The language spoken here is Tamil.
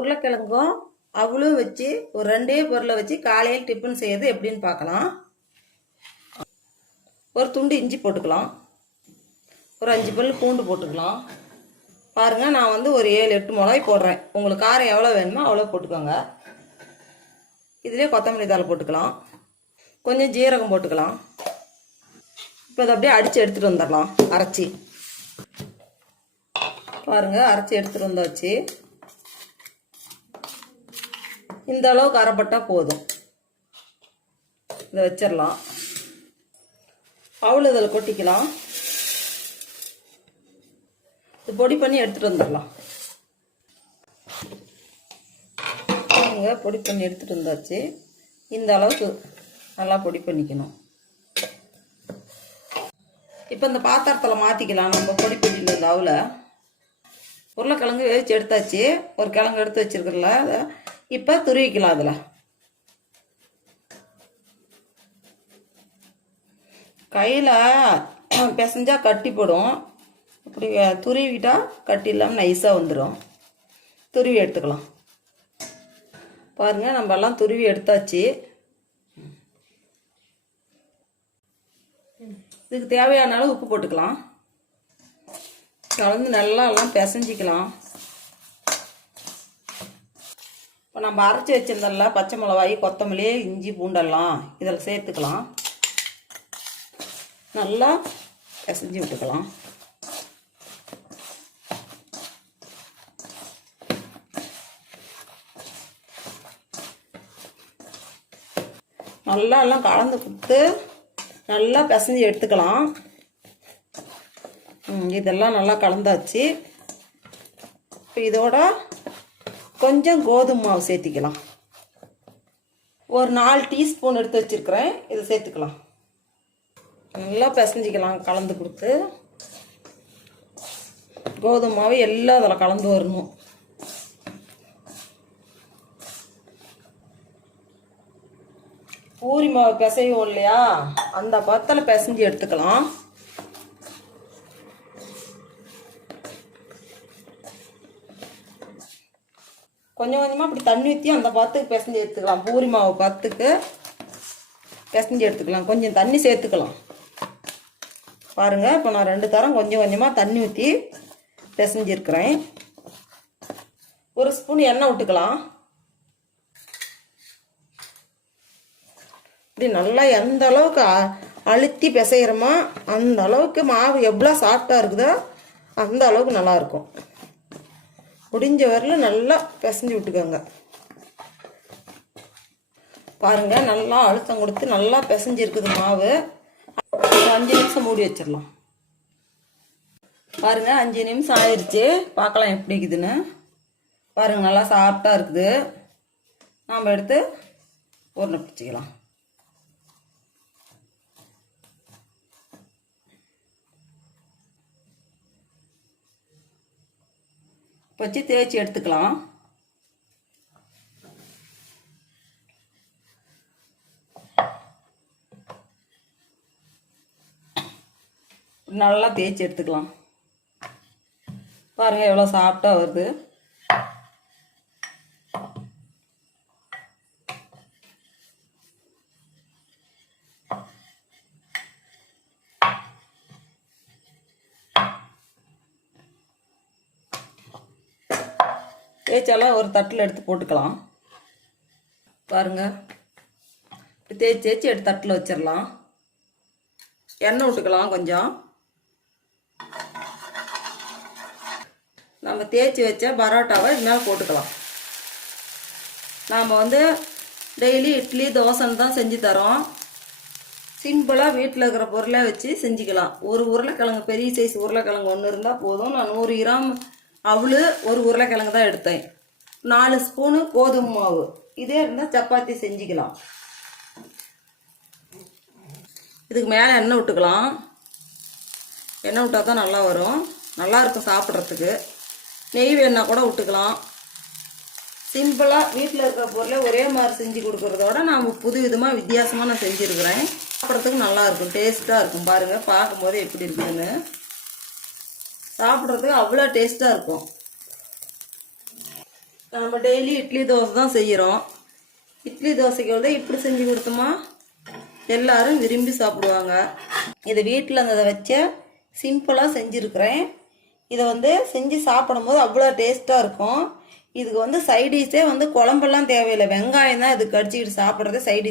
உருளைக்கிழங்கும் அவளும் வச்சு ஒரு ரெண்டே பொருளை வச்சு காலையில் டிஃபன் செய்யறது எப்படின்னு பார்க்கலாம். ஒரு துண்டு இஞ்சி போட்டுக்கலாம், ஒரு 5 பல் பூண்டு போட்டுக்கலாம். பாருங்கள், நான் வந்து ஒரு 7-8 மிளகாய் போடுறேன். உங்களுக்கு காரம் எவ்வளோ வேணுமோ அவ்வளோ போட்டுக்கோங்க. இதிலே கொத்தமல்லி தழை போட்டுக்கலாம், கொஞ்சம் ஜீரகம் போட்டுக்கலாம். இப்போ அதை அப்படியே அடித்து எடுத்துகிட்டு வந்துடலாம். அரைச்சி பாருங்கள், அரைச்சி எடுத்துகிட்டு வந்தாச்சு. இந்த அளவுக்கு அரைப்பட்டால் போதும். இதை வச்சிடலாம். அவளு இதில் கொட்டிக்கலாம். இது பொடி பண்ணி எடுத்துகிட்டு வந்துடலாம். பொடி பண்ணி எடுத்துகிட்டு வந்தாச்சு. இந்த அளவுக்கு நல்லா பொடி பண்ணிக்கணும். இப்போ இந்த பாத்திரத்தில் மாற்றிக்கலாம். நம்ம பொடி பண்ணிட்டு இருந்த அவளை உருளைக்கிழங்கு வேவிச்சு எடுத்தாச்சு. ஒரு கிழங்கு எடுத்து வச்சிருக்கிறல, இப்போ துருவிக்கலாம். அதில் கையில் பிசைஞ்சா கட்டி போடும். இப்படி துருவிக்கிட்டா கட்டி இல்லாமல் நைஸாக வந்துடும். துருவி எடுத்துக்கலாம். பாருங்கள், நம்ம எல்லாம் துருவி எடுத்தாச்சு. இதுக்கு தேவையான அளவு உப்பு போட்டுக்கலாம். கலந்து நல்லா எல்லாம் பிசைஞ்சிக்கலாம். இப்போ நம்ம அரைச்சி வச்சிருந்தோம்ல பச்சை மிளகாய், கொத்தமல்லி, இஞ்சி, பூண்டெல்லாம் இதில் சேர்த்துக்கலாம். நல்லா பிசைஞ்சு விட்டுக்கலாம். நல்லா எல்லாம் கலந்து கொடுத்து நல்லா பிசைஞ்சு எடுத்துக்கலாம். இதெல்லாம் நல்லா கலந்தாச்சு. இப்போ இதோட கொஞ்சம் கோதுமை மாவு சேர்த்திக்கலாம். ஒரு 4 டீஸ்பூன் எடுத்து வச்சுருக்கிறேன். இதை சேர்த்துக்கலாம். நல்லா பிசைஞ்சிக்கலாம். கலந்து கொடுத்து கோதுமை மாவு எல்லாம் அதில் கலந்து வரணும். பூரி மாவு பிசைவோம் இல்லையா, அந்த பத்தில் பிசைஞ்சு எடுத்துக்கலாம். கொஞ்சம் கொஞ்சமாக அப்படி தண்ணி ஊற்றி அந்த பத்துக்கு பிசைஞ்சு எடுத்துக்கலாம். பூரி மாவு பத்துக்கு பிசைஞ்சு எடுத்துக்கலாம். கொஞ்சம் தண்ணி சேர்த்துக்கலாம். பாருங்கள், இப்போ நான் 2 தரம் கொஞ்சம் கொஞ்சமாக தண்ணி ஊற்றி பிசைஞ்சிருக்கிறேன். ஒரு ஸ்பூன் எண்ணெய் விட்டுக்கலாம். இப்படி நல்லா எந்த அளவுக்கு அழுத்தி பிசைகிறோமோ அந்த அளவுக்கு மாவு எவ்வளோ சாஃப்டாக இருக்குதோ அந்த அளவுக்கு நல்லாயிருக்கும். முடிஞ்ச வரலும் நல்லா பிசைஞ்சு விட்டுக்கோங்க. பாருங்கள், நல்லா அழுத்தம் கொடுத்து நல்லா பிசைஞ்சிருக்குது மாவு. 5 நிமிஷம் மூடி வச்சிடலாம். பாருங்கள், 5 நிமிஷம் ஆயிடுச்சு. பார்க்கலாம் எப்படி இருக்குதுன்னு. பாருங்கள், நல்லா சாஃப்டாக இருக்குது. நாம் எடுத்து உருண்டை பிடிச்சிக்கலாம். வச்சு தேய்ச்சி எடுத்துக்கலாம். நல்லா தேய்ச்சி எடுத்துக்கலாம். பாருங்கள், எவ்வளோ சாஃப்டாக வருது. தேய்ச்சாலாம் ஒரு தட்டில் எடுத்து போட்டுக்கலாம். பாருங்கள், தேய்ச்சி தேய்ச்சி எடுத்து தட்டில் வச்சிடலாம். எண்ணெய் விட்டுக்கலாம். கொஞ்சம் நம்ம தேய்ச்சி வச்ச பரோட்டாவை இது மேலே போட்டுக்கலாம். நாம் வந்து டெய்லி இட்லி தோசைன்னு தான் செஞ்சு தரோம். சிம்பிளாக வீட்டில் இருக்கிற பொருளை வச்சு செஞ்சுக்கலாம். ஒரு உருளைக்கிழங்கு, பெரிய சைஸ் உருளைக்கிழங்கு ஒன்று இருந்தால் போதும். நான் 100 கிராம் அவளு ஒரு உருளைக்கிழங்கு தான் எடுத்தேன். 4 ஸ்பூனு கோதுமை மாவு. இதே இருந்தால் சப்பாத்தி செஞ்சுக்கலாம். இதுக்கு மேலே எண்ணெய் விட்டுக்கலாம். எண்ணெய் விட்டால் தான் நல்லா வரும், நல்லா இருக்கும் சாப்பிட்றதுக்கு. நெய் வேணா கூட விட்டுக்கலாம். சிம்பிளாக வீட்டில் இருக்கிற பொருளை ஒரே மாதிரி செஞ்சு கொடுக்குறதோட நான் புது விதமாக வித்தியாசமாக நான் செஞ்சுருக்கிறேன். சாப்பிட்றதுக்கு நல்லா இருக்கும், டேஸ்ட்டாக இருக்கும். பாருங்கள், பார்க்கும்போது எப்படி இருக்குதுன்னு. சாப்பிட்றதுக்கு அவ்வளோ டேஸ்ட்டாக இருக்கும். நம்ம டெய்லி இட்லி தோசை தான் செய்கிறோம். இட்லி தோசைக்கு வந்து இப்படி செஞ்சு கொடுத்தோமா எல்லாரும் விரும்பி சாப்பிடுவாங்க. இதை வீட்டில் இருந்ததை வச்ச சிம்பிளாக செஞ்சுருக்கிறேன். இதை வந்து செஞ்சு சாப்பிடும்போது அவ்வளோ டேஸ்ட்டாக இருக்கும். இதுக்கு வந்து சைடிஷே வந்து குழம்பெல்லாம் தேவையில்லை, வெங்காயம் தான் இதுக்கு கடிச்சிக்கிட்டு சாப்பிட்றது சைடிஷ்.